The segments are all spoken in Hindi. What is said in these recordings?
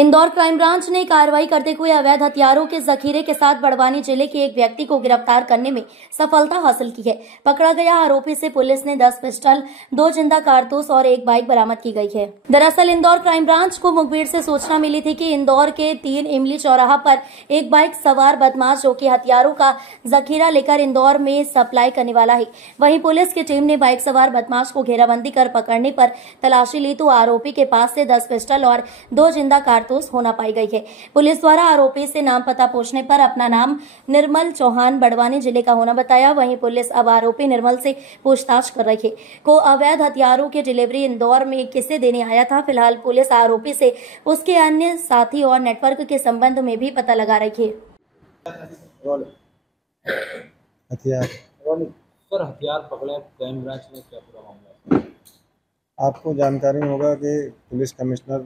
इंदौर क्राइम ब्रांच ने कार्रवाई करते हुए अवैध हथियारों के जखीरे के साथ बड़वानी जिले के एक व्यक्ति को गिरफ्तार करने में सफलता हासिल की है। पकड़ा गया आरोपी से पुलिस ने 10 पिस्टल, 2 जिंदा कारतूस और 1 बाइक बरामद की गई है। दरअसल इंदौर क्राइम ब्रांच को मुखबिर से सूचना मिली थी कि इंदौर के 3 इमली चौराहा पर एक बाइक सवार बदमाश जो कि हथियारों का जखीरा लेकर इंदौर में सप्लाई करने वाला है। वहीं पुलिस की टीम ने बाइक सवार बदमाश को घेराबंदी कर पकड़ने पर तलाशी ली तो आरोपी के पास से 10 पिस्टल और 2 जिंदा कारतूस होना पाई गई है। पुलिस द्वारा आरोपी से नाम पता पूछने पर अपना नाम निर्मल चौहान बड़वानी जिले का होना बताया। वहीं पुलिस अब आरोपी निर्मल से पूछताछ कर रही है को अवैध हथियारों की डिलीवरी इंदौर में किसे देने आया था। फिलहाल पुलिस आरोपी से उसके अन्य साथी और नेटवर्क के संबंध में भी पता लगा रही है। हथियार पकड़े क्राइम ब्रांच ने, क्या पूरा मामला है? आपको जानकारी होगा कि पुलिस कमिश्नर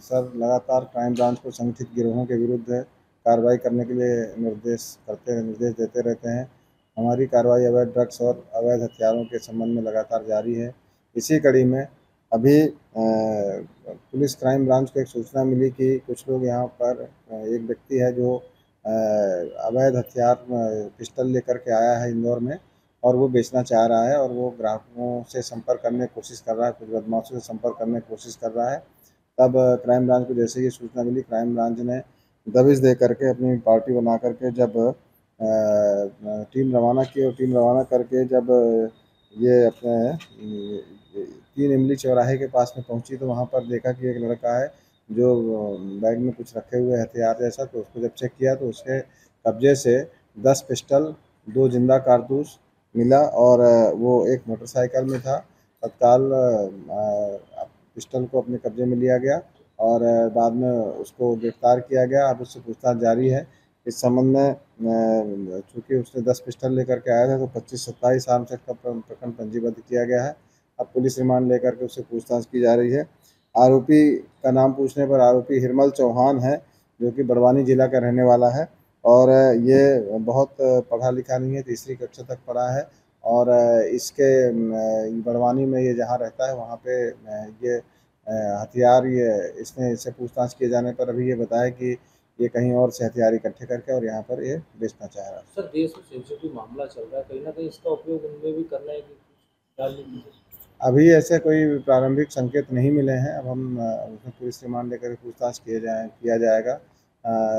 सर लगातार क्राइम ब्रांच को संगठित गिरोहों के विरुद्ध कार्रवाई करने के लिए निर्देश देते रहते हैं। हमारी कार्रवाई अवैध ड्रग्स और अवैध हथियारों के संबंध में लगातार जारी है। इसी कड़ी में अभी पुलिस क्राइम ब्रांच को एक सूचना मिली कि कुछ लोग यहाँ पर एक व्यक्ति है जो अवैध हथियार पिस्टल लेकर के आया है इंदौर में और वो बेचना चाह रहा है और वो ग्राहकों से संपर्क करने की कोशिश कर रहा है, कुछ बदमाशों से संपर्क करने की कोशिश कर रहा है। तब क्राइम ब्रांच को जैसे ये सूचना मिली, क्राइम ब्रांच ने दबिश दे करके अपनी पार्टी बना करके जब टीम रवाना की और टीम रवाना करके जब ये अपने 3 इमली चौराहे के पास में पहुंची तो वहाँ पर देखा कि एक लड़का है जो बैग में कुछ रखे हुए हथियार जैसा। तो उसको जब चेक किया तो उसके कब्जे से 10 पिस्टल, 2 जिंदा कारतूस मिला और वो एक मोटरसाइकिल में था। तत्काल पिस्टल को अपने कब्जे में लिया गया और बाद में उसको गिरफ्तार किया गया। अब उससे पूछताछ जारी है। इस संबंध में चूँकि उसने 10 पिस्टल लेकर के आया था तो 25-27 आर्म्स एक्ट का प्रकरण पंजीबद्ध किया गया है। अब पुलिस रिमांड लेकर के उससे पूछताछ की जा रही है। आरोपी का नाम पूछने पर आरोपी निर्मल चौहान है जो कि बड़वानी जिला का रहने वाला है और ये बहुत पढ़ा लिखा नहीं है, 3री कक्षा तक पढ़ा है और इसके बड़वानी में ये जहाँ रहता है वहाँ पे ये हथियार इससे पूछताछ किए जाने पर अभी ये बताया कि ये कहीं और से हथियार इकट्ठे करके और यहाँ पर ये बेचना चाह रहा है। सर, देश में सेंसिटिव मामला चल रहा है, कहीं ना कहीं इसका उपयोग उनमें भी करना है कि अभी ऐसे कोई प्रारंभिक संकेत नहीं मिले हैं। अब हम उसमें पुलिस रिमांड लेकर पूछताछ किया जाएगा।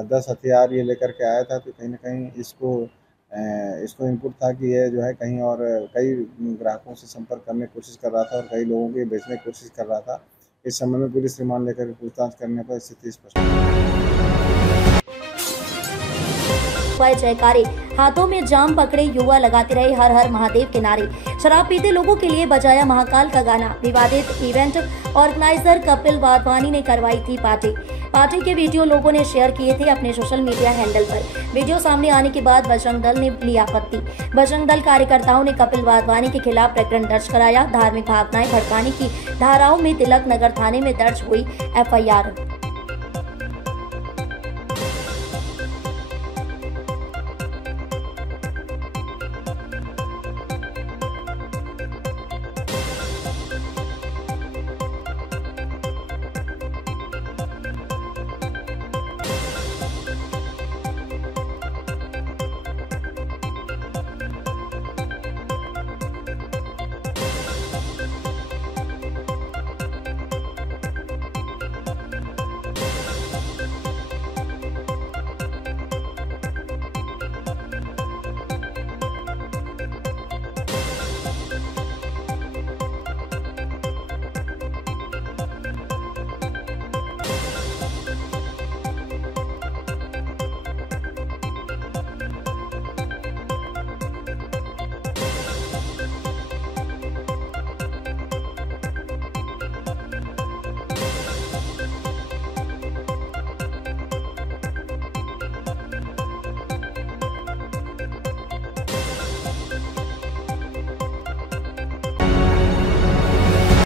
10 हथियार ये लेकर के आया था तो कहीं ना कहीं इसको इनपुट था कि ये जो है कहीं और कई ग्राहकों से संपर्क करने की कोशिश कर रहा था और कई लोगों के बेचने की कोशिश कर रहा था। इस संबंध में पुलिस रिमांड लेकर पूछताछ करने पर स्थिति स्पष्ट जयकारे, हाथों में जाम पकड़े युवा लगाते रहे हर हर महादेव के नारे। शराब पीते लोगों के लिए बजाया महाकाल का गाना। विवादित इवेंट ऑर्गेनाइजर कपिल वाधवानी ने करवाई थी पार्टी के वीडियो लोगों ने शेयर किए थे अपने सोशल मीडिया हैंडल पर। वीडियो सामने आने के बाद बजरंग दल ने ली आपत्ति। बजरंग दल कार्यकर्ताओं ने कपिल वाधवानी के खिलाफ प्रकरण दर्ज कराया। धार्मिक भावनाएं भड़काने की धाराओं में तिलक नगर थाने में दर्ज हुई FIR।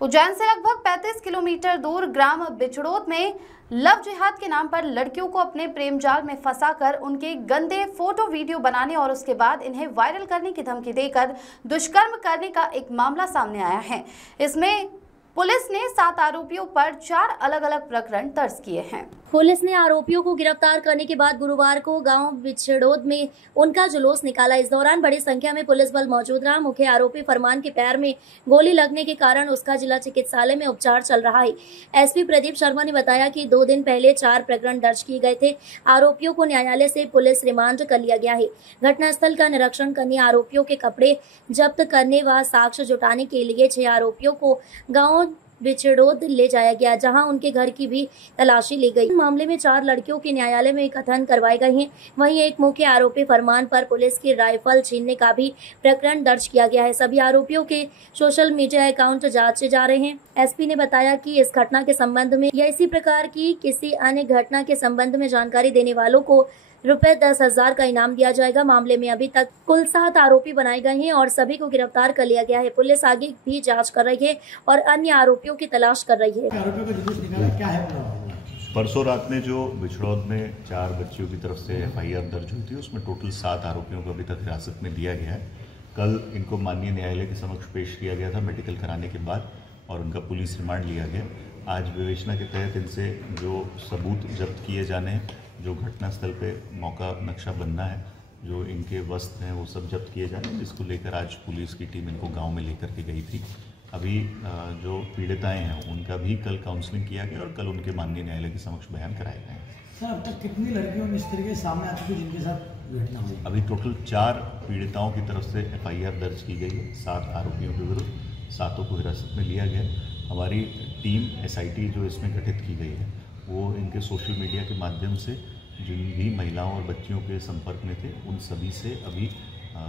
उज्जैन से लगभग 35 किलोमीटर दूर ग्राम बिचड़ोद में लव जिहाद के नाम पर लड़कियों को अपने प्रेम जाल में फंसाकर उनके गंदे फोटो वीडियो बनाने और उसके बाद इन्हें वायरल करने की धमकी देकर दुष्कर्म करने का एक मामला सामने आया है। इसमें पुलिस ने 7 आरोपियों पर 4 अलग-अलग प्रकरण दर्ज किए हैं। पुलिस ने आरोपियों को गिरफ्तार करने के बाद गुरुवार को गांव बिछड़ोद में उनका जुलूस निकाला। इस दौरान बड़ी संख्या में पुलिस बल मौजूद रहा। मुख्य आरोपी फरमान के पैर में गोली लगने के कारण उसका जिला चिकित्सालय में उपचार चल रहा है। एसपी प्रदीप शर्मा ने बताया कि 2 दिन पहले 4 प्रकरण दर्ज किए गए थे। आरोपियों को न्यायालय से पुलिस रिमांड कर लिया गया है। घटनास्थल का निरीक्षण करने, आरोपियों के कपड़े जब्त करने व साक्ष्य जुटाने के लिए 6 आरोपियों को गाँव बिछड़ोद ले जाया गया, जहां उनके घर की भी तलाशी ली गई। मामले में 4 लड़कियों के न्यायालय में कथन करवाए गए हैं। वहीं एक मुख्य आरोपी फरमान पर पुलिस की राइफल छीनने का भी प्रकरण दर्ज किया गया है। सभी आरोपियों के सोशल मीडिया अकाउंट जांचे जा रहे हैं। एसपी ने बताया कि इस घटना के संबंध में या इसी प्रकार की किसी अन्य घटना के संबंध में जानकारी देने वालों को रुपए 10,000 का इनाम दिया जाएगा। मामले में अभी तक कुल 7 आरोपी बनाए गए हैं और सभी को गिरफ्तार कर लिया गया है। पुलिस आगे भी जांच कर रही है और अन्य आरोपियों की तलाश कर रही है। परसों रात में जो बिछड़ौद में 4 बच्चियों की तरफ से FIR दर्ज हुई थी, उसमें टोटल 7 आरोपियों को अभी तक हिरासत में लिया गया है। कल इनको माननीय न्यायालय के समक्ष पेश किया गया था मेडिकल कराने के बाद और उनका पुलिस रिमांड लिया गया। आज विवेचना के तहत इनसे जो सबूत जब्त किए जाने हैं, जो घटनास्थल पे मौका नक्शा बनना है, जो इनके वस्त्र हैं वो सब जब्त किए जाने, जिसको लेकर आज पुलिस की टीम इनको गांव में लेकर के गई थी। अभी जो पीड़िताएं हैं उनका भी कल काउंसलिंग किया गया और कल उनके माननीय न्यायालय के समक्ष बयान कराए गए। सर, अब तक कितनी लड़कियों इस तरीके सामने आ चुकी जिनके साथ घटना हुई? अभी टोटल 4 पीड़िताओं की तरफ से FIR दर्ज की गई है। 7 आरोपियों के विरुद्ध 7 को हिरासत में लिया गया। हमारी टीम SIT जो इसमें गठित की गई है वो इनके सोशल मीडिया के माध्यम से जिन भी महिलाओं और बच्चियों के संपर्क में थे उन सभी से अभी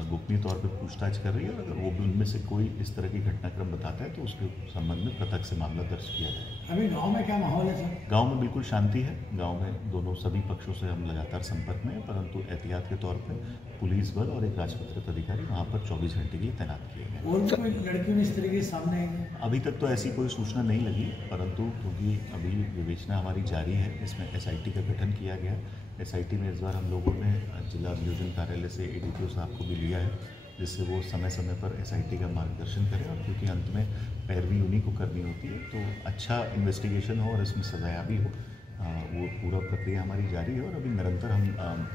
गोपनीय तौर पर पूछताछ कर रही है और अगर वो भी उनमें से कोई इस तरह की घटनाक्रम बताता है तो उसके संबंध में पृथक से मामला दर्ज किया जाएगा। अभी गांव में क्या माहौल है सर? गांव में बिल्कुल शांति है। गांव में दोनों सभी पक्षों से हम लगातार संपर्क में हैं, परंतु एहतियात के तौर पर पुलिस बल और एक राजपत्रित अधिकारी वहाँ पर 24 घंटे के लिए तैनात किए गए। और कोई लड़कियों ने इस तरीके सामने आई? अभी तक तो ऐसी कोई सूचना नहीं लगी, परंतु क्योंकि अभी विवेचना हमारी जारी है, इसमें SIT का गठन किया गया। SIT में इस बार हम लोगों ने जिला अभियोजन कार्यालय से ADPO साहब को भी लिया है, जिससे वो समय समय पर SIT का मार्गदर्शन करें और क्योंकि अंत में पैरवी उन्हीं को करनी होती है, तो अच्छा इन्वेस्टिगेशन हो और इसमें सजाया भी हो, वो पूरा प्रक्रिया हमारी जारी है। और अभी निरंतर हम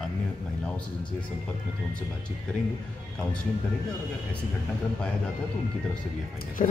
अन्य महिलाओं से जिनसे संपर्क में थे उनसे बातचीत करेंगे, काउंसलिंग करेंगे और अगर ऐसी घटनाक्रम पाया जाता है तो उनकी तरफ से भी FIR।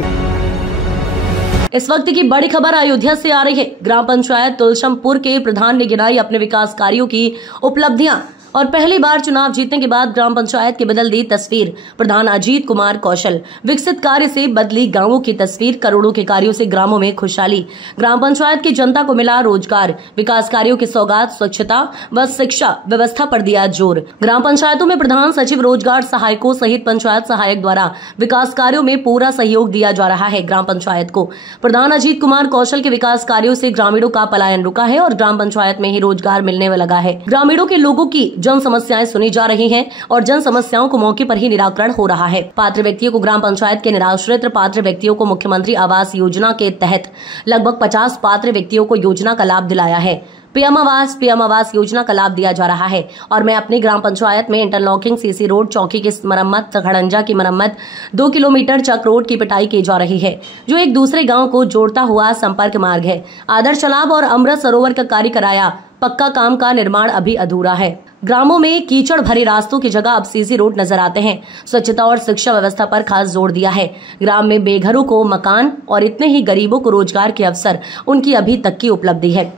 इस वक्त की बड़ी खबर अयोध्या से आ रही है। ग्राम पंचायत तुलसमपुर के प्रधान ने गिनाई अपने विकास कार्यों की उपलब्धियां और पहली बार चुनाव जीतने के बाद ग्राम पंचायत की बदल दी तस्वीर। प्रधान अजीत कुमार कौशल। विकसित कार्य से बदली गांवों की तस्वीर। करोड़ों के कार्यों से ग्रामों में खुशहाली। ग्राम पंचायत की जनता को मिला रोजगार। विकास कार्यों की सौगात स्वच्छता व शिक्षा व्यवस्था पर दिया जोर। ग्राम पंचायतों में प्रधान सचिव, रोजगार सहायकों सहित पंचायत सहायक द्वारा विकास कार्यों में पूरा सहयोग दिया जा रहा है। ग्राम पंचायत को प्रधान अजीत कुमार कौशल के विकास कार्यों से ग्रामीणों का पलायन रुका है और ग्राम पंचायत में ही रोजगार मिलने में लगा है। ग्रामीणों के लोगों की जन समस्याएं सुनी जा रही हैं और जन समस्याओं को मौके पर ही निराकरण हो रहा है। पात्र व्यक्तियों को ग्राम पंचायत के निराश्रित पात्र व्यक्तियों को मुख्यमंत्री आवास योजना के तहत लगभग 50 पात्र व्यक्तियों को योजना का लाभ दिलाया है। पीएम आवास योजना का लाभ दिया जा रहा है और मैं अपनी ग्राम पंचायत में इंटरलॉकिंग, CC रोड, चौकी की मरम्मत, खड़ंजा की मरम्मत, 2 किलोमीटर चक रोड की पिटाई की जा रही है, जो एक दूसरे गांव को जोड़ता हुआ संपर्क मार्ग है। आदर्श तालाब और अमृत सरोवर का कार्य कराया। पक्का काम का निर्माण अभी अधूरा है। ग्रामों में कीचड़ भरे रास्तों की जगह अब CC रोड नजर आते हैं। स्वच्छता और शिक्षा व्यवस्था पर खास जोर दिया है। ग्राम में बेघरों को मकान और इतने ही गरीबों को रोजगार के अवसर उनकी अभी तक की उपलब्धि है।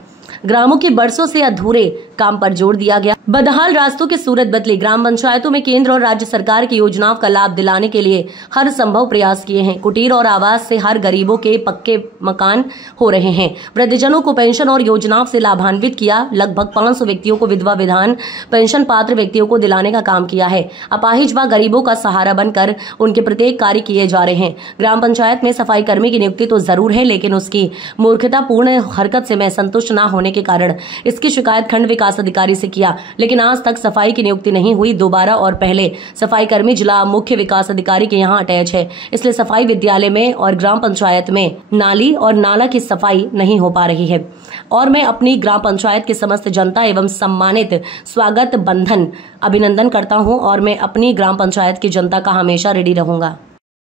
ग्रामों के बरसों से अधूरे काम पर जोर दिया गया। बदहाल रास्तों की सूरत बदली। ग्राम पंचायतों में केंद्र और राज्य सरकार की योजनाओं का लाभ दिलाने के लिए हर संभव प्रयास किए हैं। कुटीर और आवास से हर गरीबों के पक्के मकान हो रहे हैं। वृद्धजनों को पेंशन और योजनाओं से लाभान्वित किया। लगभग 500 व्यक्तियों को विधवा विधान पेंशन पात्र व्यक्तियों को दिलाने का काम किया है। अपाहिज व गरीबों का सहारा बनकर उनके प्रत्येक कार्य किए जा रहे हैं। ग्राम पंचायत में सफाई कर्मी की नियुक्ति तो जरूर है, लेकिन उसकी मूर्खतापूर्ण हरकत से मैं संतुष्ट न होने के कारण इसकी शिकायत खंड विकास अधिकारी से किया, लेकिन आज तक सफाई की नियुक्ति नहीं हुई। दोबारा और पहले सफाई कर्मी जिला मुख्य विकास अधिकारी के यहाँ अटैच है, इसलिए सफाई विद्यालय में और ग्राम पंचायत में नाली और नाला की सफाई नहीं हो पा रही है। और मैं अपनी ग्राम पंचायत की समस्त जनता एवं सम्मानित स्वागत बंधन अभिनंदन करता हूँ और मैं अपनी ग्राम पंचायत की जनता का हमेशा रेडी रहूंगा।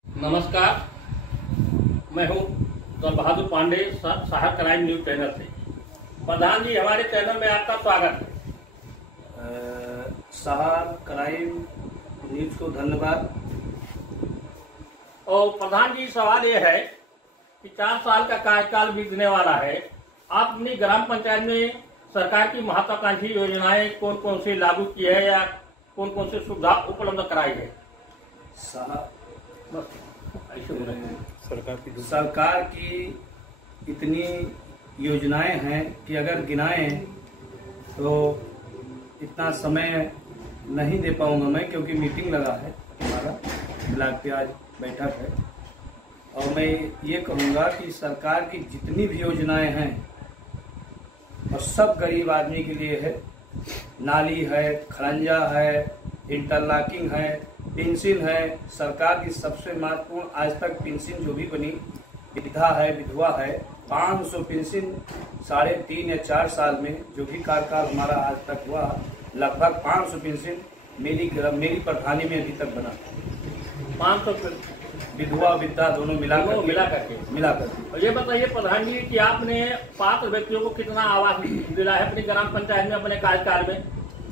नमस्कार, मैं हूँ नमस्कार, बहादुर पांडे, शहर क्राइम न्यूज चैनल से। प्रधान जी, हमारे चैनल में आपका स्वागत है। शहर क्राइम न्यूज को धन्यवाद। और प्रधान जी, सवाल ये है कि 4 साल का कार्यकाल बीतने वाला है, आप अपनी ग्राम पंचायत में सरकार की महत्वाकांक्षी योजनाएं कौन कौन सी लागू की है या कौन कौन सी सुविधा उपलब्ध कराई है? सरकार की इतनी योजनाएं हैं कि अगर गिनाएं तो इतना समय नहीं दे पाऊंगा मैं, क्योंकि मीटिंग लगा है हमारा, ब्लॉक पे आज बैठक है। और मैं ये कहूँगा कि सरकार की जितनी भी योजनाएं हैं और सब गरीब आदमी के लिए है। नाली है, खड़ंजा है, इंटरलॉकिंग है, पेंशन है। सरकार की सबसे महत्वपूर्ण आज तक पेंशन जो भी बनी, विधवा है, विधवा है, 500 पेंशन 3.5 या 4 साल में जो भी कार्यकाल हमारा आज तक हुआ, लगभग 500 पेंशन मेरी प्रधानी में अभी तक बना। 500 विधवा विधवा दोनों मिला करके। और ये बताइए प्रधान जी कि आपने पात्र व्यक्तियों को कितना आवास दिला है अपनी ग्राम पंचायत में अपने कार्यकाल में?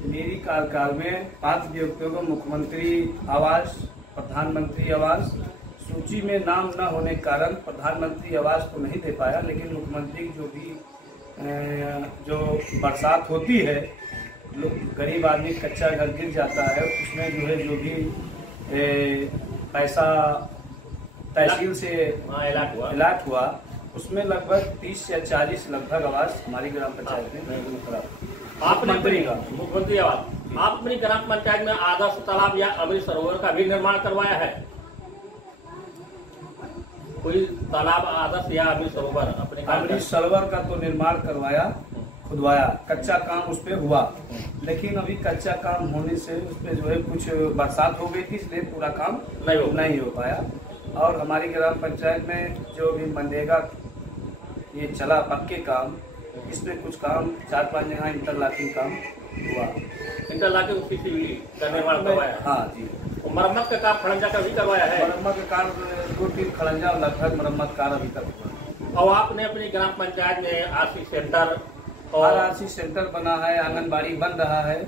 मेरी कार्यकाल में पात्र व्यक्तियों को मुख्यमंत्री आवास, प्रधानमंत्री आवास, सूची में नाम न होने के कारण प्रधानमंत्री आवास तो नहीं दे पाया, लेकिन मुख्यमंत्री जो भी जो बरसात होती है, गरीब आदमी कच्चा घर गिर जाता है, उसमें जो है जो भी पैसा तहसील से अलॉट हुआ, उसमें लगभग 30 या 40 लगभग आवास हमारी ग्राम पंचायत में। आपने मुख्यमंत्री आवास आप अपनी ग्राम पंचायत में आदर्श तालाब या अमृत सरोवर का भी निर्माण करवाया है? कोई तालाब आदर्श या अमृत सरोवर अपने? अमृत सरोवर का तो निर्माण करवाया, खुदवाया, कच्चा काम उस पर हुआ, लेकिन अभी कच्चा काम होने से उस पर जो है कुछ बरसात हो गई थी, इसलिए पूरा काम नहीं हो पाया। और हमारी ग्राम पंचायत में जो भी मनरेगा ये चला पक्के काम, इसमें कुछ काम 4-5 जगह इंटरलॉकिंग काम हुआ। इंटरलॉकिंग का निर्माण करवाया? हाँ जी। मरम्मत का काम खड़ंजा का भी करवाया है? मरम्मत का कार्य 2-3 खड़ंजा लगभग मरम्मत कार्य अभी तक हुआ। और आपने अपनी ग्राम पंचायत में आरसी सेंटर और आरसी सेंटर बना है, आंगनबाड़ी बन रहा है,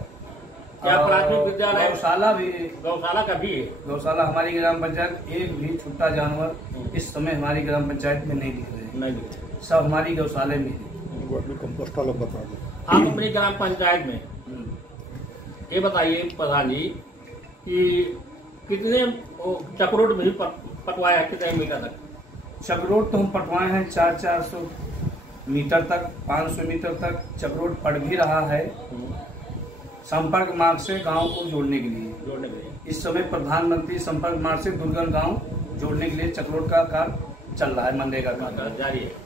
क्या प्राथमिक विद्यालय, गौशाला का भी है? गौशाला हमारी ग्राम पंचायत एक भी छुट्टा जानवर इस समय हमारी ग्राम पंचायत में नहीं दिख रहे, सब हमारी गौशाले में। आप अपनी ग्राम पंचायत में ये बताइए प्रधान जी कि कितने चक्रोड भी पटवाया है, कितने मीटर तक? चक्रोड तो हम पटवाए हैं 400-400 मीटर तक, 500 मीटर तक चक्रोड पड़ भी रहा है, संपर्क मार्ग से गांव को जोड़ने के लिए। इस समय प्रधानमंत्री संपर्क मार्ग से दुर्गम गांव जोड़ने के लिए चक्रोड का कार्य चल रहा है, मनरेगा का जारी है।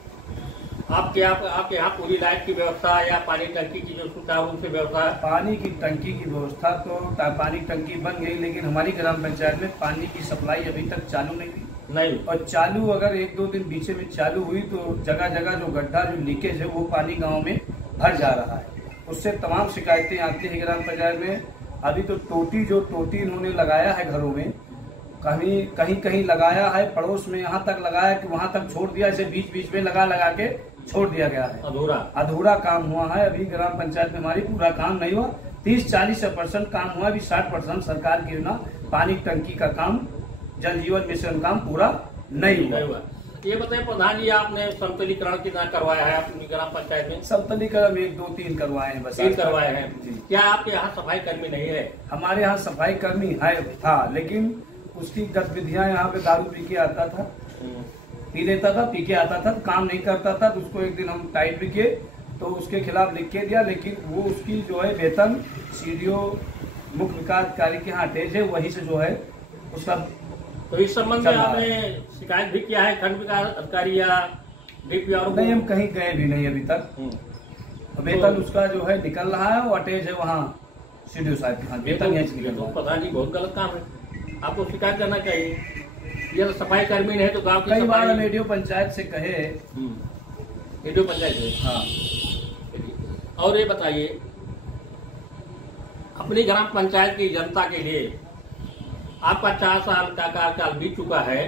आपके यहाँ पूरी लाइट की व्यवस्था या पानी टंकी की जो सुचारू रूप से व्यवस्था है? पानी की टंकी की व्यवस्था तो पानी टंकी बन गई, लेकिन हमारी ग्राम पंचायत में पानी की सप्लाई अभी तक चालू नहीं। और चालू अगर 1-2 दिन बीच में चालू हुई तो जगह जगह जो गड्ढा जो लीकेज है वो पानी गाँव में भर जा रहा है, उससे तमाम शिकायतें आती है ग्राम पंचायत में। अभी तो टोटी इन्होंने लगाया है घरों में, कहीं लगाया है, पड़ोस में यहाँ तक लगाया कि वहाँ तक छोड़ दिया, इसे बीच में लगा के छोड़ दिया गया है। अधूरा काम हुआ है। अभी ग्राम पंचायत में हमारी पूरा काम नहीं हुआ, 30-40% काम हुआ, अभी 60% सरकार की योजना पानी टंकी का काम, जल जीवन मिशन काम पूरा नहीं हुआ। ये बताइए प्रधान जी, आपने समतलीकरण कितना करवाया है अपनी ग्राम पंचायत में? समतलीकरण 1-2-3 करवाए हैं, बस 3 करवाए हैं। क्या आपके यहाँ सफाई कर्मी नहीं है? हमारे यहाँ सफाई कर्मी था, लेकिन उसकी गतिविधियां यहाँ पे दारू पी के आता था, पी लेता था, पी के आता था, काम नहीं करता था, तो उसको एक दिन हम टाइट भी किए तो उसके खिलाफ लिख के दिया, लेकिन वो उसकी जो है वेतन सीडीओ मुख्य विकास अधिकारी के यहाँ अटैच है, वहीं से जो है उसका। तो इस संबंध में आपने शिकायत भी किया है खंड विकास अधिकारी या डीपीआर? नहीं, हम कहीं गए भी नहीं अभी तक। वेतन उसका जो है निकल रहा है, वो अटैच है वहाँ सीडीओ साहब के यहाँ, वेतन यहीं से निकल रहा है। प्रधान जी बहुत गलत काम है, आपको शिकायत करना चाहिए। ये तो सफाई कर्मी नहीं तो गांव की कई बार रेडियो पंचायत से कहे, रेडियो पंचायत से। हाँ। और ये बताइए अपनी ग्राम पंचायत की जनता के लिए, आपका 4 साल का कार्यकाल बीत चुका है,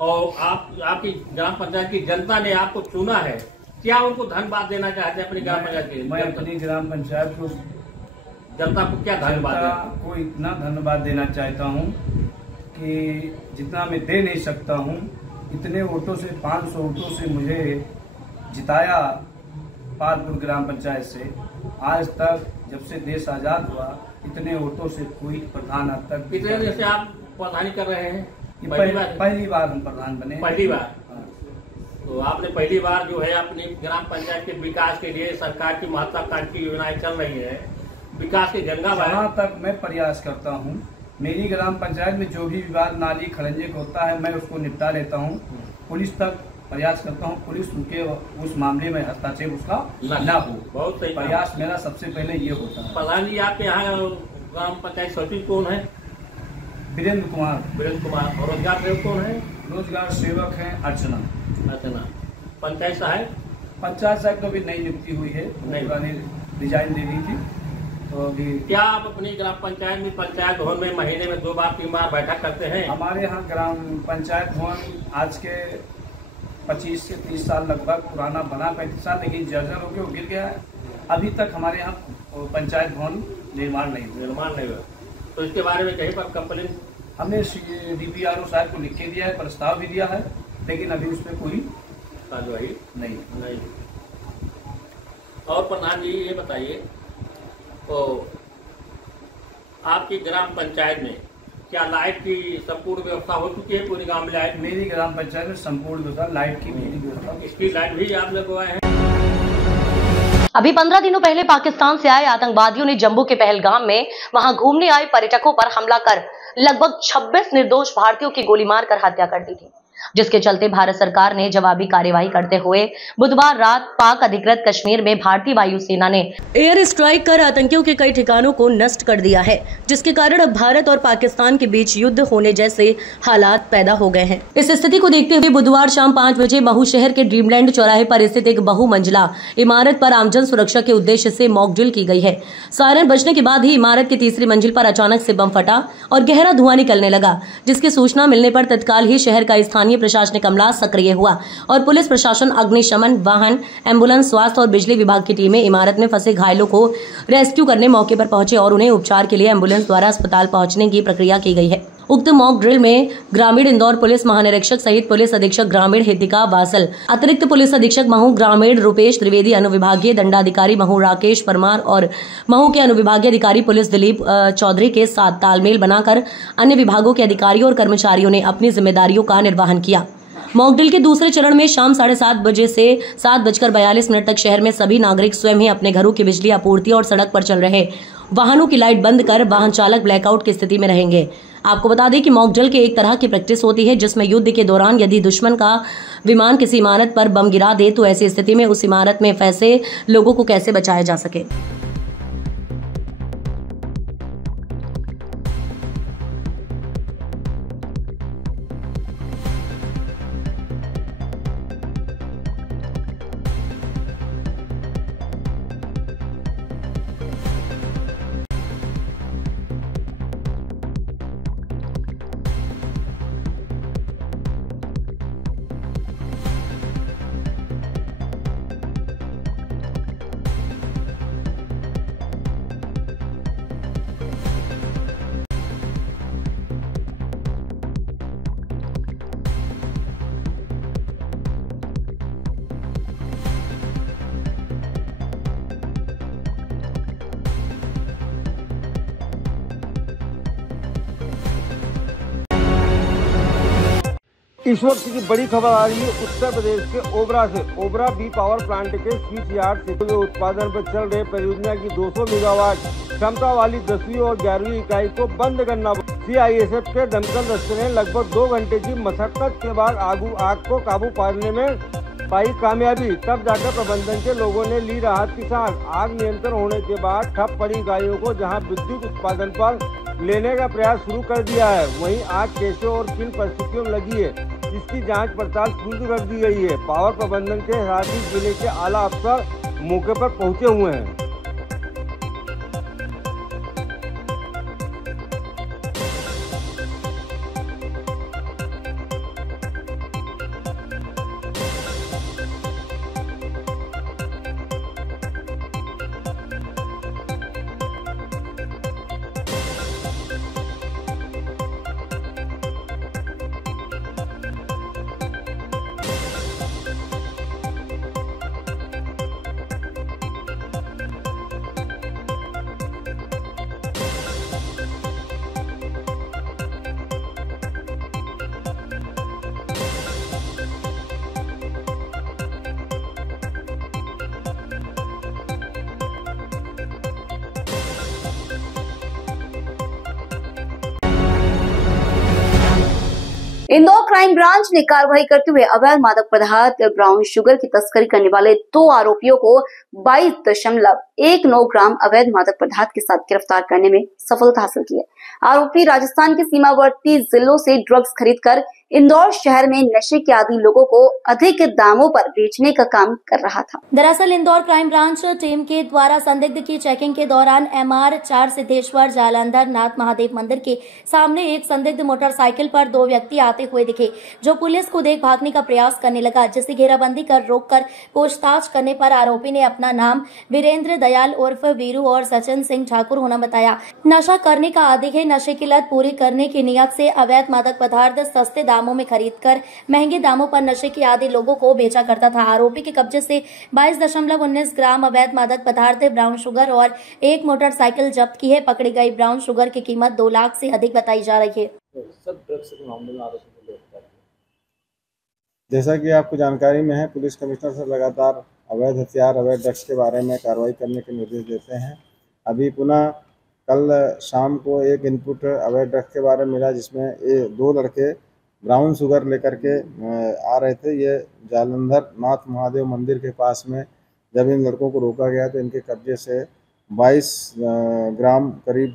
और आपकी ग्राम पंचायत की जनता ने आपको चुना है, क्या उनको धन्यवाद देना चाहते हैं अपनी ग्राम पंचायत के? मैं अपनी ग्राम पंचायत को, जनता को क्या धन्यवाद को इतना धन्यवाद देना चाहता हूँ कि जितना मैं दे नहीं सकता हूँ, इतने वोटों से 500 वोटों से मुझे जिताया पालपुर ग्राम पंचायत से। आज तक जब से देश आजाद हुआ, इतने वोटों से कोई प्रधान आज तक। कितने दिन से आप प्रधानी कर रहे हैं? पहली बार हम प्रधान बने। पहली बार? तो आपने पहली बार जो है अपनी ग्राम पंचायत के विकास के लिए सरकार की महत्वाकांक्षी योजनाएं चल रही है, विकास की गंगा जहाँ तक मैं प्रयास करता हूँ, मेरी ग्राम पंचायत में जो भी विवाद नाली खड़ंजे का होता है, मैं उसको निपटा लेता हूँ। पुलिस तक प्रयास करता हूँ, पुलिस उनके उस मामले में हस्तक्षेप उसका न हो। बहुत सही प्रयास मेरा सबसे पहले ये होता है। प्रधान जी, आपके यहाँ ग्राम पंचायत सचिव कौन है? वीरेंद्र कुमार। वीरेंद्र कुमार। और रोजगार सेवक कौन है? रोजगार सेवक है अर्चना। पंचायत साहब? पंचायत साहब तो भी नई नियुक्ति हुई है, पुरानी रिजाइन दे दी थी। तो अभी क्या आप अपनी ग्राम पंचायत में पंचायत भवन में महीने में 2 बार 3 बार बैठक करते हैं? हमारे यहाँ ग्राम पंचायत भवन आज के 25 से 30 साल लगभग पुराना बना, 35 साल, लेकिन जर्जर होकर वो गिर गया है। अभी तक हमारे यहाँ पंचायत भवन निर्माण नहीं हुआ। तो इसके बारे में कहीं पर कंप्लेन हमने DPRO साहब को लिख के दिया है, प्रस्ताव भी दिया है, लेकिन अभी उस पर कोई कार्रवाई नहीं। और प्रधान जी ये बताइए, तो आपकी ग्राम पंचायत में क्या लाइट की संपूर्ण व्यवस्था हो चुकी है? पूरी गांव में लाइट? मेरी ग्राम पंचायत में संपूर्ण व्यवस्था लाइट की व्यवस्था, इसकी लाइट भी आप लगवाए हैं? अभी 15 दिनों पहले पाकिस्तान से आए आतंकवादियों ने जम्मू के पहलगाम में वहां घूमने आए पर्यटकों पर हमला कर लगभग 26 निर्दोष भारतीयों की गोली मारकर हत्या कर दी थी, जिसके चलते भारत सरकार ने जवाबी कार्यवाही करते हुए बुधवार रात पाक अधिकृत कश्मीर में भारतीय वायुसेना ने एयर स्ट्राइक कर आतंकियों के कई ठिकानों को नष्ट कर दिया है, जिसके कारण अब भारत और पाकिस्तान के बीच युद्ध होने जैसे हालात पैदा हो गए हैं। इस स्थिति को देखते हुए बुधवार शाम 5 बजे महू शहर के ड्रीमलैंड चौराहे पर स्थित एक बहुमंजिला इमारत पर आमजन सुरक्षा के उद्देश्य से मॉक ड्रिल की गई है। सायरन बजने के बाद ही इमारत की तीसरी मंजिल पर अचानक से बम फटा और गहरा धुआं निकलने लगा, जिसकी सूचना मिलने पर तत्काल ही शहर का स्थानीय प्रशासनिक अमला सक्रिय हुआ और पुलिस प्रशासन, अग्निशमन वाहन, एम्बुलेंस, स्वास्थ्य और बिजली विभाग की टीमें इमारत में फंसे घायलों को रेस्क्यू करने मौके पर पहुंचे और उन्हें उपचार के लिए एम्बुलेंस द्वारा अस्पताल पहुंचने की प्रक्रिया की गई है। उक्त मॉक ड्रिल में ग्रामीण इंदौर पुलिस महानिरीक्षक सहित पुलिस अधीक्षक ग्रामीण हितिका वासल, अतिरिक्त पुलिस अधीक्षक महू ग्रामीण रुपेश त्रिवेदी, अनुविभागीय दंडाधिकारी महू राकेश परमार और महू के अनुविभागीय अधिकारी पुलिस दिलीप चौधरी के साथ तालमेल बनाकर अन्य विभागों के अधिकारियों और कर्मचारियों ने अपनी जिम्मेदारियों का निर्वहन किया। मॉक ड्रिल के दूसरे चरण में शाम 7:30 बजे से 7:42 तक शहर में सभी नागरिक स्वयं ही अपने घरों की बिजली आपूर्ति और सड़क पर चल रहे वाहनों की लाइट बंद कर वाहन चालक ब्लैकआउट की स्थिति में रहेंगे। आपको बता दें कि मॉक ड्रिल के एक तरह की प्रैक्टिस होती है जिसमें युद्ध के दौरान यदि दुश्मन का विमान किसी इमारत पर बम गिरा दे तो ऐसी स्थिति में उस इमारत में फंसे लोगों को कैसे बचाया जा सके। इस वक्त की बड़ी खबर आ रही है उत्तर प्रदेश के ओबरा से। ओबरा बी पावर प्लांट के स्विच यार्ड से उत्पादन पर चल रहे परियोजना की 200 मेगावाट क्षमता वाली 10वीं और 11वीं इकाई को बंद करना। CISF के दमकल दस्ते ने लगभग 2 घंटे की मशक्कत के बाद आग को काबू पाने में पाई कामयाबी। तब जाकर प्रबंधन के लोगों ने ली राहत की सांस। आग नियंत्रण होने के बाद ठप पड़ी इकाइयों को जहां विद्युत उत्पादन पर लेने का प्रयास शुरू कर दिया है, वहीं आग कैसे और किन परिस्थितियों में लगी है इसकी जांच पड़ताल शुरू कर दी गई है। पावर प्रबंधन के साथ ही जिले के आला अफसर मौके पर पहुंचे हुए हैं। इंदौर क्राइम ब्रांच ने कार्रवाई करते हुए अवैध मादक पदार्थ ब्राउन शुगर की तस्करी करने वाले 2 आरोपियों को 22.19 ग्राम अवैध मादक पदार्थ के साथ गिरफ्तार करने में सफलता हासिल की है। आरोपी राजस्थान के सीमावर्ती जिलों से ड्रग्स खरीदकर इंदौर शहर में नशे के आदी लोगों को अधिक दामों पर बेचने का काम कर रहा था। दरअसल इंदौर क्राइम ब्रांच टीम के द्वारा संदिग्ध की चेकिंग के दौरान MR4 सिद्धेश्वर जालंधर नाथ महादेव मंदिर के सामने एक संदिग्ध मोटरसाइकिल पर 2 व्यक्ति आते हुए दिखे, जो पुलिस को देख भागने का प्रयास करने लगा, जिसे घेराबंदी कर रोककर पूछताछ करने पर आरोपी ने अपना नाम वीरेंद्र दयाल उर्फ वीरू और सचिन सिंह ठाकुर होना बताया। नशा करने का आदी है, नशे की लत पूरी करने की नियत से अवैध मादक पदार्थ सस्ते दामों में खरीदकर महंगे दामों पर नशे के आदी लोगों को बेचा करता था। आरोपी के कब्जे से 22.19 ग्राम अवैध मादक पदार्थ ब्राउन शुगर और एक मोटरसाइकिल जब्त की है। पकड़ी गई ब्राउन शुगर की कीमत 2 लाख से अधिक बताई जा रही है। जैसा कि आपको जानकारी में है, पुलिस कमिश्नर सर लगातार अवैध हथियार, अवैध ड्रग्स के बारे में कार्रवाई करने के निर्देश देते हैं। अभी पुनः कल शाम को एक इनपुट अवैध ड्रग्स के बारे में मिला, जिसमें ये 2 लड़के ब्राउन शुगर लेकर के आ रहे थे। ये जालंधर नाथ महादेव मंदिर के पास में जब इन लड़कों को रोका गया तो इनके कब्जे से 22 ग्राम करीब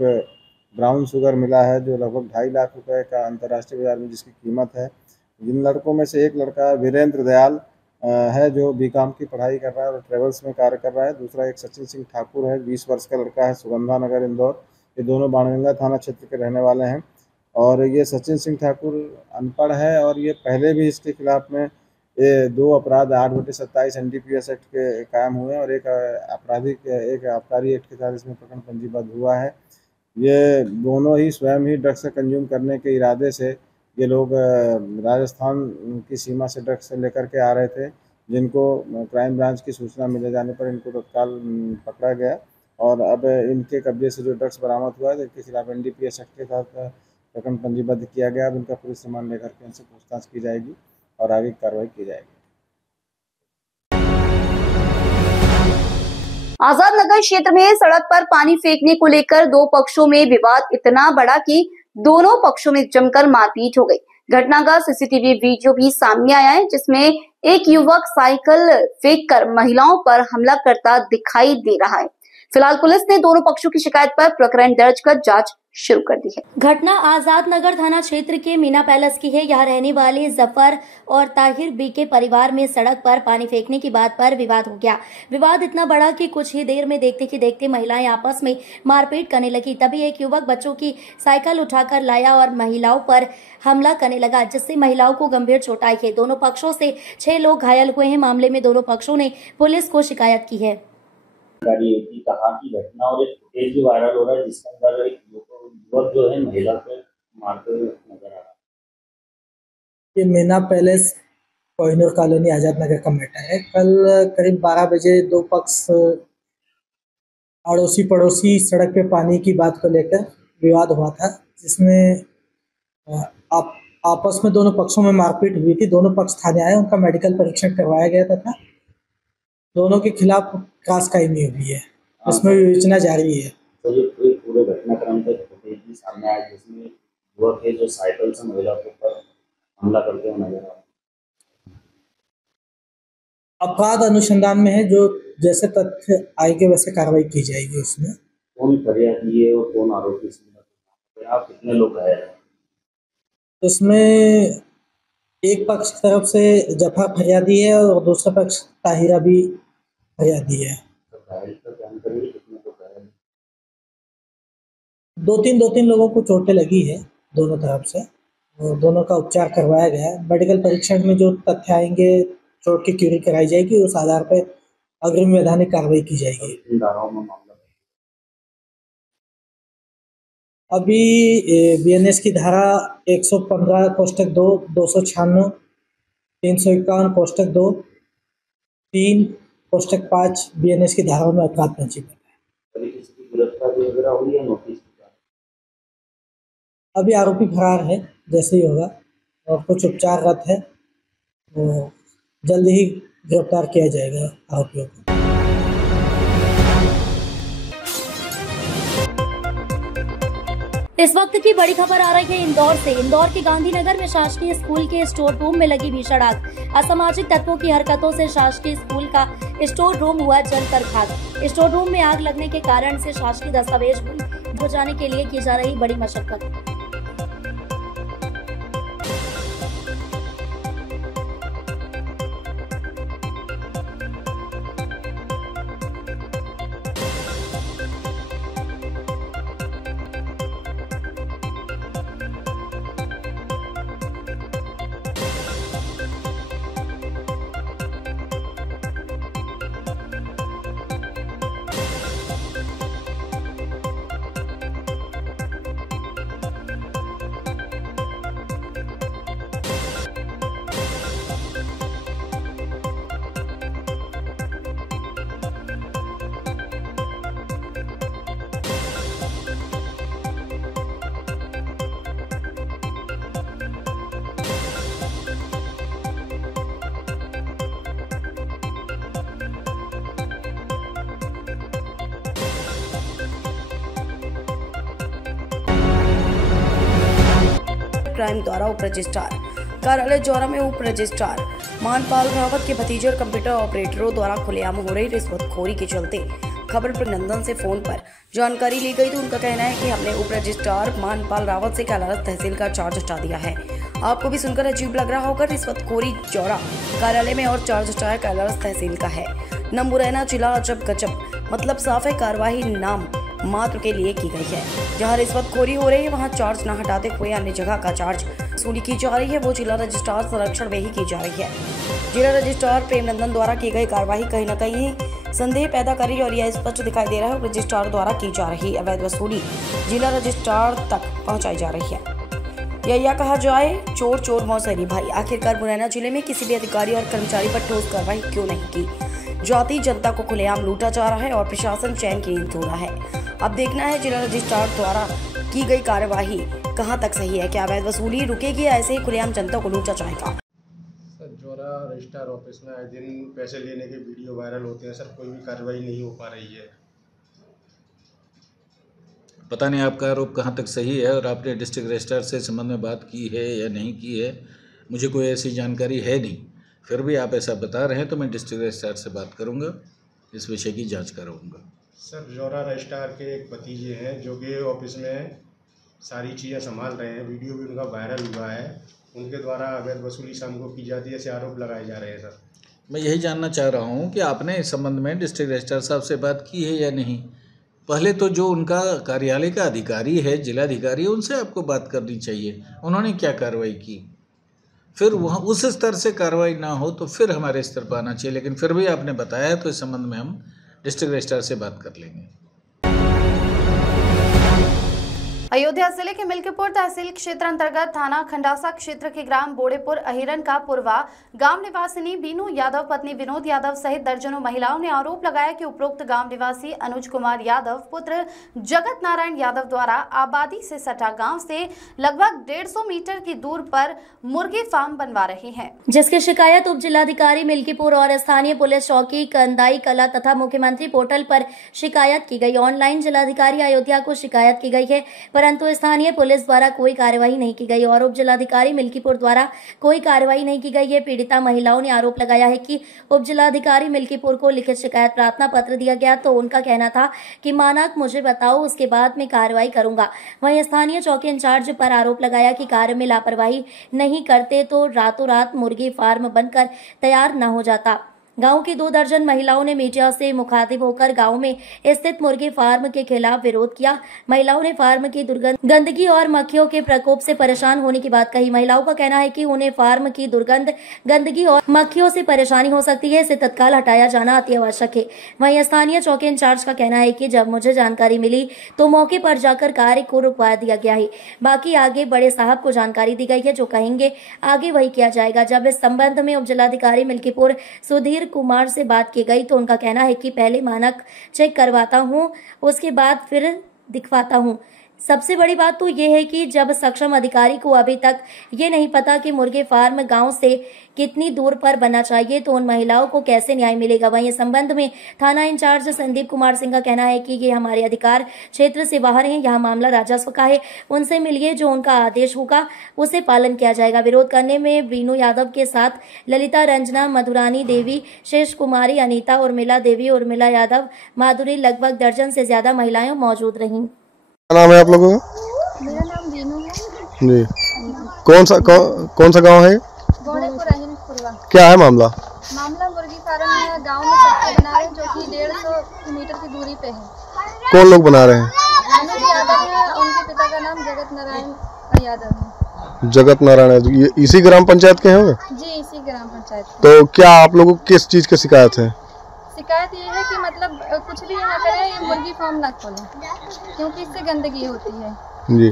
ब्राउन शुगर मिला है, जो लगभग 2.5 लाख रुपए का अंतर्राष्ट्रीय बाजार में जिसकी कीमत है। जिन लड़कों में से एक लड़का वीरेंद्र दयाल है, जो बीकॉम की पढ़ाई कर रहा है और ट्रेवल्स में कार्य कर रहा है। दूसरा एक सचिन सिंह ठाकुर है, 20 वर्ष का लड़का है, सुगंधा नगर इंदौर। ये दोनों बाणगंगा थाना क्षेत्र के रहने वाले हैं। और ये सचिन सिंह ठाकुर अनपढ़ है और ये पहले भी इसके खिलाफ में ये 2 अपराध 8/27 NDPS एक्ट के कायम हुए हैं और एक आबकारी एक्ट के तहत इसमें प्रकरण पंजीबद्ध हुआ है। ये दोनों ही स्वयं ही ड्रग्स कंज्यूम करने के इरादे से ये लोग राजस्थान की सीमा से ड्रग्स लेकर के आ रहे थे, जिनको क्राइम ब्रांच की सूचना मिले जाने पर इनको तत्काल पकड़ा गया और अब इनके कब्जे से जो ड्रग्स बरामद हुआ है तो इनके खिलाफ NDPS एक्ट के तहत प्रकरण पंजीबद्ध किया गया। अब इनका पुलिस रिमांड लेकर के इनसे पूछताछ की जाएगी और आगे कार्रवाई की जाएगी। आजाद नगर क्षेत्र में सड़क पर पानी फेंकने को लेकर 2 पक्षों में विवाद इतना बड़ा कि दोनों पक्षों में जमकर मारपीट हो गई। घटना का CCTV वीडियो भी सामने आया है, जिसमें एक युवक साइकिल फेंककर महिलाओं पर हमला करता दिखाई दे रहा है। फिलहाल पुलिस ने दोनों पक्षों की शिकायत पर प्रकरण दर्ज कर जांच शुरू कर दी है। घटना आजाद नगर थाना क्षेत्र के मीना पैलेस की है। यहाँ रहने वाले जफर और ताहिर बी के परिवार में सड़क पर पानी फेंकने की बात पर विवाद हो गया। विवाद इतना बड़ा कि कुछ ही देर में देखते महिलाएं आपस में मारपीट करने लगी। तभी एक युवक बच्चों की साइकिल उठाकर लाया और महिलाओं पर हमला करने लगा, जिससे महिलाओं को गंभीर चोट आई है। दोनों पक्षों से 6 लोग घायल हुए हैं। मामले में दोनों पक्षों ने पुलिस को शिकायत की है। कहाँ की घटना और एक फुटेज भी वायरल हो रहा है, जिसके अंदर एक युवक जो है महिला को मारते हुए नजर आ रहा है। ये मीना पैलेस कोहिनूर कॉलोनी आजाद नगर का मैटर है। कल करीब 12 बजे 2 पक्ष अड़ोसी पड़ोसी सड़क पे पानी की बात को लेकर विवाद हुआ था, जिसमें आपस में दोनों पक्षों में मारपीट हुई थी। दोनों पक्ष थाने आए, उनका मेडिकल परीक्षण करवाया गया था। दोनों के खिलाफ क्रॉस कायमी हुई है, इसमें विवेचना जारी है। तो ये पूरे घटनाक्रम तक फुटेज भी सामने आया, जिसमें युवक है जो साइकिल से महिला के ऊपर हमला करते हुए नजर आ रहा है। अपराध अनुसंधान में है, जो जैसे तथ्य आएंगे वैसे कार्रवाई की जाएगी। उसमें कौन फरियादी है और कौन आरोपी, आप कितने लोग घायल हैं? उसमें एक पक्ष की तरफ से जफा फरियादी है और दूसरा पक्ष ताहिरा भी फरियादी है। दो तीन लोगों को चोटें लगी है दोनों तरफ से, और दोनों का उपचार करवाया गया है। मेडिकल परीक्षण में जो तथ्य आएंगे, चोट की क्यूरी कराई जाएगी, उस आधार पर अग्रिम वैधानिक कार्रवाई की जाएगी। अभी BNS की धारा 115 कोष्टक 2, 296, 351 कोष्टक 2, 3 कोष्टक 5 BNS की धाराओं में अपराध पंजीबद्ध है। अभी आरोपी फरार है, जैसे ही होगा, और कुछ उपचाररत है, तो जल्द ही गिरफ्तार किया जाएगा आरोपियों को। इस वक्त की बड़ी खबर आ रही है इंदौर से। इंदौर के गांधीनगर में शासकीय स्कूल के स्टोर रूम में लगी भीषण आग। असामाजिक तत्वों की हरकतों से शासकीय स्कूल का स्टोर रूम हुआ जलकर खाक। स्टोर रूम में आग लगने के कारण से शासकीय दस्तावेज बुझाने के लिए की जा रही बड़ी मशक्कत। क्राइम द्वारा उप रजिस्ट्रार कार्यालय जौरा में उप रजिस्ट्रार मानपाल रावत के भतीजे और कंप्यूटर ऑपरेटरों द्वारा खुलेआम हो रही रिश्वतखोरी के चलते खबर पर नंदन से फोन पर जानकारी ली गई तो उनका कहना है कि हमने उप रजिस्ट्रार मानपाल रावत से कैलारस तहसील का चार्ज हटा दिया है। आपको भी सुनकर अजीब लग रहा होगा, रिश्वतखोरी जौरा कार्यालय में और चार्ज हटाया कैलारस तहसील का है। न मुरैना जिला अजब गजब, मतलब साफ है कार्रवाई नाम मात्र के लिए की गई है। जहां रिश्वतखोरी हो रही है वहां चार्ज न हटाते हुए अन्य जगह का चार्ज वसूली की जा रही है, वो जिला रजिस्ट्रार संरक्षण में ही की जा रही है। जिला रजिस्ट्रार प्रेम नंदन द्वारा की गई कार्यवाही कहीं न कहीं संदेह पैदा कर रही है और यह स्पष्ट दिखाई दे रहा है रजिस्ट्रार द्वारा की जा रही अवैध वसूली जिला रजिस्ट्रार तक पहुँचाई जा रही है। या कहा जाए चोर चोर मौसरी भाई। आखिरकार मुरैना जिले में किसी भी अधिकारी और कर्मचारी पर ठोस कार्रवाई क्यों नहीं की? जाति जनता को खुलेआम लूटा जा रहा है और प्रशासन चैन की नींद सो रहा है। अब देखना है जिला रजिस्ट्रार द्वारा की गई कार्यवाही कहां तक सही है। क्या अवैध वसूली रुकेगी या ऐसे ही खुलेआम जनता को लूटा जाएगा? सर, जौरा रजिस्ट्रार ऑफिस में आए दिन पैसे लेने के वीडियो वायरल होते हैं सर, कोई भी कार्रवाई नहीं हो पा रही है। पता नहीं आपका आरोप कहाँ तक सही है और आपने डिस्ट्रिक्ट रजिस्ट्रार से संबंध में बात की है या नहीं की है, मुझे कोई ऐसी जानकारी है नहीं। फिर भी आप ऐसा बता रहे हैं तो मैं डिस्ट्रिक्ट रजिस्ट्रार से बात करूंगा, इस विषय की जांच कराऊंगा। सर, जौरा रजिस्ट्रार के एक भतीजे हैं जो कि ऑफिस में सारी चीज़ें संभाल रहे हैं, वीडियो भी उनका वायरल हुआ है, उनके द्वारा अवैध वसूली शाम को की जाती है, ऐसे आरोप लगाए जा रहे हैं। सर, मैं यही जानना चाह रहा हूँ कि आपने इस संबंध में डिस्ट्रिक्ट रजिस्ट्रार साहब से बात की है या नहीं। पहले तो जो उनका कार्यालय का अधिकारी है, जिलाधिकारी, उनसे आपको बात करनी चाहिए, उन्होंने क्या कार्रवाई की। फिर वहाँ उस स्तर से कार्रवाई ना हो तो फिर हमारे स्तर पर आना चाहिए। लेकिन फिर भी आपने बताया तो इस संबंध में हम डिस्ट्रिक्ट रजिस्ट्रार से बात कर लेंगे। अयोध्या जिले के मिल्कीपुर तहसील क्षेत्र अंतर्गत थाना खंडासा क्षेत्र के ग्राम बोड़ेपुर अहिरन का पूर्वा गांव निवासिनी बीनू यादव पत्नी विनोद यादव सहित दर्जनों महिलाओं ने आरोप लगाया कि उपरोक्त गांव निवासी अनुज कुमार यादव पुत्र जगत नारायण यादव द्वारा आबादी से सटा गांव से लगभग 150 मीटर की दूर पर मुर्गी फार्म बनवा रहे हैं, जिसकी शिकायत उप जिलाधिकारी मिल्कीपुर और स्थानीय पुलिस चौकी कंदाई कला तथा मुख्यमंत्री पोर्टल पर शिकायत की गई। ऑनलाइन जिलाधिकारी अयोध्या को शिकायत की गई है, परंतु स्थानीय पुलिस द्वारा कोई कार्यवाही नहीं की गई और उप जिलाधिकारी मिल्कीपुर द्वारा कोई कार्यवाही नहीं की गई है। पीड़िता महिलाओं ने आरोप लगाया है कि उप जिलाधिकारी मिल्कीपुर को लिखित शिकायत प्रार्थना पत्र दिया गया तो उनका कहना था कि मानक मुझे बताओ, उसके बाद मैं कार्रवाई करूंगा। वहीं स्थानीय चौकी इंचार्ज पर आरोप लगाया कि कार्य में लापरवाही नहीं करते तो रातों रात मुर्गी फार्म बनकर तैयार न हो जाता। गांव की 2 दर्जन महिलाओं ने मीडिया से मुखातिब होकर गांव में स्थित मुर्गी फार्म के खिलाफ विरोध किया। महिलाओं ने फार्म की दुर्गंध, गंदगी और मक्खियों के प्रकोप से परेशान होने की बात कही। महिलाओं का कहना है कि उन्हें फार्म की दुर्गंध, गंदगी और मक्खियों से परेशानी हो सकती है, इसे तत्काल हटाया जाना अति आवश्यक है। वहीं स्थानीय चौकी इंचार्ज का कहना है कि जब मुझे जानकारी मिली तो मौके पर जाकर कार्य को रुकवा दिया गया है, बाकी आगे बड़े साहब को जानकारी दी गई है, जो कहेंगे आगे वही किया जाएगा। जब इस संबंध में उप जिलाधिकारी मिल्कीपुर सुधीर कुमार से बात की गई तो उनका कहना है कि पहले मानक चेक करवाता हूं, उसके बाद फिर दिखवाता हूं। सबसे बड़ी बात तो ये है कि जब सक्षम अधिकारी को अभी तक ये नहीं पता कि मुर्गे फार्म गांव से कितनी दूर पर बनना चाहिए तो उन महिलाओं को कैसे न्याय मिलेगा। वहीं इस संबंध में थाना इंचार्ज संदीप कुमार सिंह का कहना है कि ये हमारे अधिकार क्षेत्र से बाहर है, यहाँ मामला राजस्व का है, उनसे मिलिए, जो उनका आदेश होगा उसे पालन किया जाएगा। विरोध करने में बीनू यादव के साथ ललिता, रंजना, मधुरानी देवी, शेष कुमारी, अनीता, उर्मिला देवी, उर्मिला यादव, माधुरी, लगभग दर्जन से ज्यादा महिलाएं मौजूद रहीं। क्या नाम है आप लोगों का? मेरा नाम बीनू है जी। कौन सा गांव है? क्या है मामला? मामला मुर्गी फार्म है, गांव में सबको बना रहे हैं, जो कि 150 मीटर की दूरी पे है। कौन लोग बना रहे हैं? अनुज यादव है, उनके पिता का नाम जगत नारायण यादव है। जगत नारायण है, इसी ग्राम पंचायत के हैं? जी, इसी ग्राम पंचायत। तो क्या आप लोगों को किस चीज की शिकायत है? शिकायत ये है कि मतलब कुछ भी यहाँ करें, ये मुर्गी फार्म ना खोलें, क्योंकि इससे गंदगी होती है जी।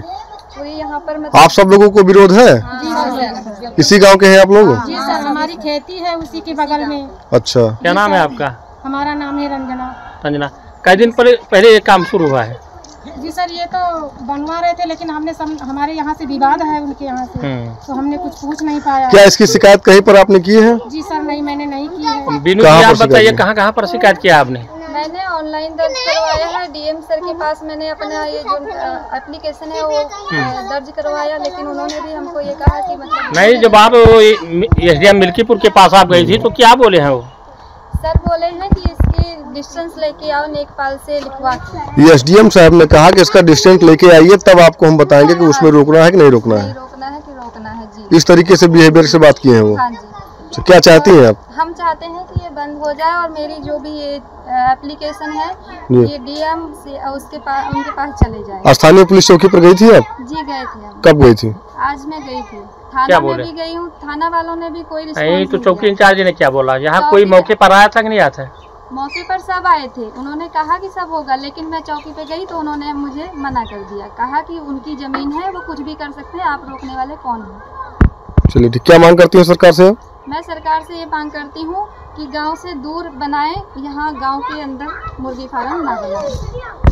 तो ये यहाँ पर मतलब आप सब लोगों को विरोध है? जी, इसी गांव के हैं आप लोग? जी सर, हमारी खेती है उसी के बगल में। अच्छा, क्या नाम है आपका? हमारा नाम है रंजना। कई दिन पहले ये काम शुरू हुआ है? जी सर, ये तो बनवा रहे थे, लेकिन हमने हमारे यहाँ से विवाद है उनके यहाँ से, तो हमने कुछ पूछ नहीं पाया। क्या इसकी शिकायत कहीं पर आपने की है? जी सर, नहीं, मैंने नहीं की है। बीनू जी, आप बताइए कहाँ पर शिकायत किया आपने? मैंने ऑनलाइन दर्ज करवाया है, डीएम सर के पास मैंने अपना ये जो एप्लीकेशन है वो दर्ज करवाया, लेकिन उन्होंने भी हमको ये कहा कि मतलब नहीं, जब आप एसडीएम मिल्कीपुर के पास आप गई थी तो क्या बोले हैं वो? सर बोले हैं कि इसकी डिस्टेंस लेके आओ, नेकपाल से लिखवा के। ये एसडीएम साहब ने कहा कि इसका डिस्टेंस लेके आइए, तब आपको हम बताएंगे कि उसमें रोकना है कि नहीं रोकना है। रोकना है कि रोकना है जी। इस तरीके से बिहेवियर से बात किए हैं वो? हाँ जी। तो क्या चाहती हैं आप? हम चाहते हैं कि ये बंद हो जाए और मेरी जो भी ये एप्लीकेशन है ये डीएम से उनके पास चले जाए। स्थानीय पुलिस चौकी पर गई थी आप? जी, गए थे। कब गई थी? आज मैं गई थी, थाना में भी गई हूँ, थाना वालों ने भी कोई नहीं। तो चौकी इंचार्ज ने क्या बोला? यहाँ कोई मौके पर आया था कि नहीं आया था? मौके पर सब आए थे, उन्होंने कहा कि सब होगा, लेकिन मैं चौकी पे गई तो उन्होंने मुझे मना कर दिया, कहा कि उनकी जमीन है, वो कुछ भी कर सकते हैं, आप रोकने वाले कौन हैं। चलिए ठीक, क्या मांग करती हैं सरकार से? मैं सरकार से ये मांग करती हूँ कि गांव से दूर बनाएं, यहाँ गांव के अंदर मुर्गी फार्म ना बनाएं।